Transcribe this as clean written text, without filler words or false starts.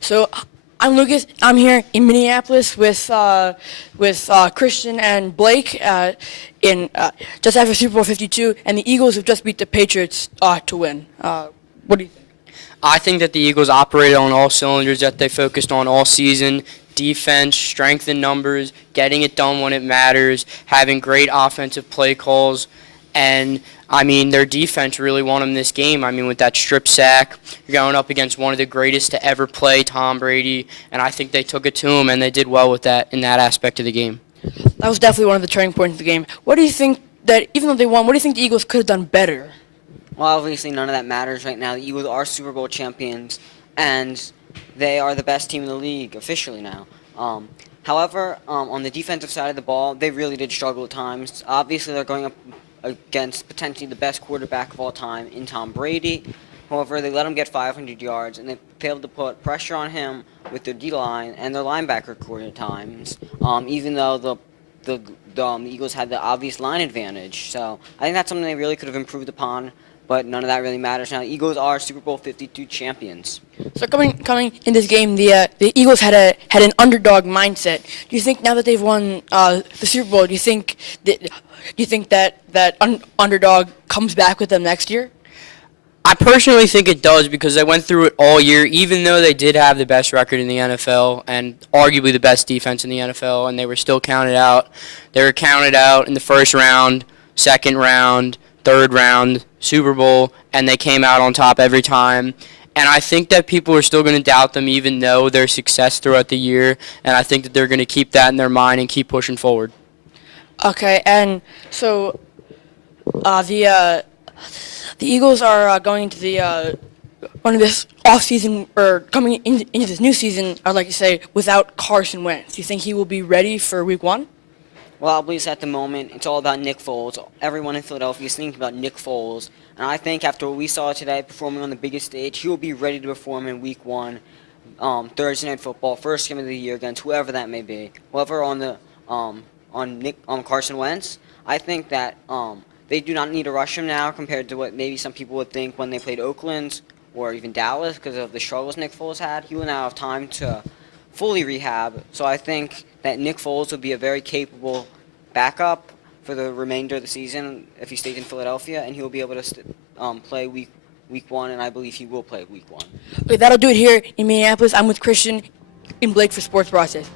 So I'm Lucas. I'm here in Minneapolis with Christian and Blake in just after Super Bowl 52, and the Eagles have just beat the Patriots to win. What do you think? I think that the Eagles operated on all cylinders that they focused on all season. Defense, strength in numbers, getting it done when it matters, having great offensive play calls. And, I mean, their defense really won them this game. I mean, with that strip sack, you're going up against one of the greatest to ever play, Tom Brady. And I think they took it to him, and they did well with that in that aspect of the game. That was definitely one of the turning points of the game. What do you think that, even though they won, what do you think the Eagles could have done better? Well, obviously none of that matters right now. The Eagles are Super Bowl champions, and they are the best team in the league officially now. However, on the defensive side of the ball, they really did struggle at times. Obviously, they're going up against potentially the best quarterback of all time in Tom Brady. However, they let him get 500 yards, and they failed to put pressure on him with their D-line and their linebacker core at times, even though the Eagles had the obvious line advantage. So I think that's something they really could have improved upon, but none of that really matters now. The Eagles are Super Bowl 52 champions. So coming in this game, the Eagles had an underdog mindset. Do you think now that they've won the Super Bowl, do you think that underdog comes back with them next year? I personally think it does because they went through it all year, even though they did have the best record in the NFL and arguably the best defense in the NFL, and they were still counted out. They were counted out in the first round, second round, third round, Super Bowl, and they came out on top every time. And I think that people are still going to doubt them even though their success throughout the year, and I think that they're going to keep that in their mind and keep pushing forward. Okay, and so the Eagles are going into this off season or coming into this new season. I'd like to say without Carson Wentz. Do you think he will be ready for Week 1? Well, at least at the moment, it's all about Nick Foles. Everyone in Philadelphia is thinking about Nick Foles. And I think after what we saw today performing on the biggest stage, he will be ready to perform in Week 1, Thursday Night Football, first game of the year against whoever that may be. However, on Carson Wentz, I think that they do not need to rush him now compared to what maybe some people would think when they played Oakland or even Dallas because of the struggles Nick Foles had. He will now have time to fully rehab. So I think that Nick Foles will be a very capable backup for the remainder of the season if he stays in Philadelphia, and he will be able to play week 1, and I believe he will play Week 1. Okay, that'll do it here in Minneapolis. I'm with Christian and Blake for Sports Broadcast.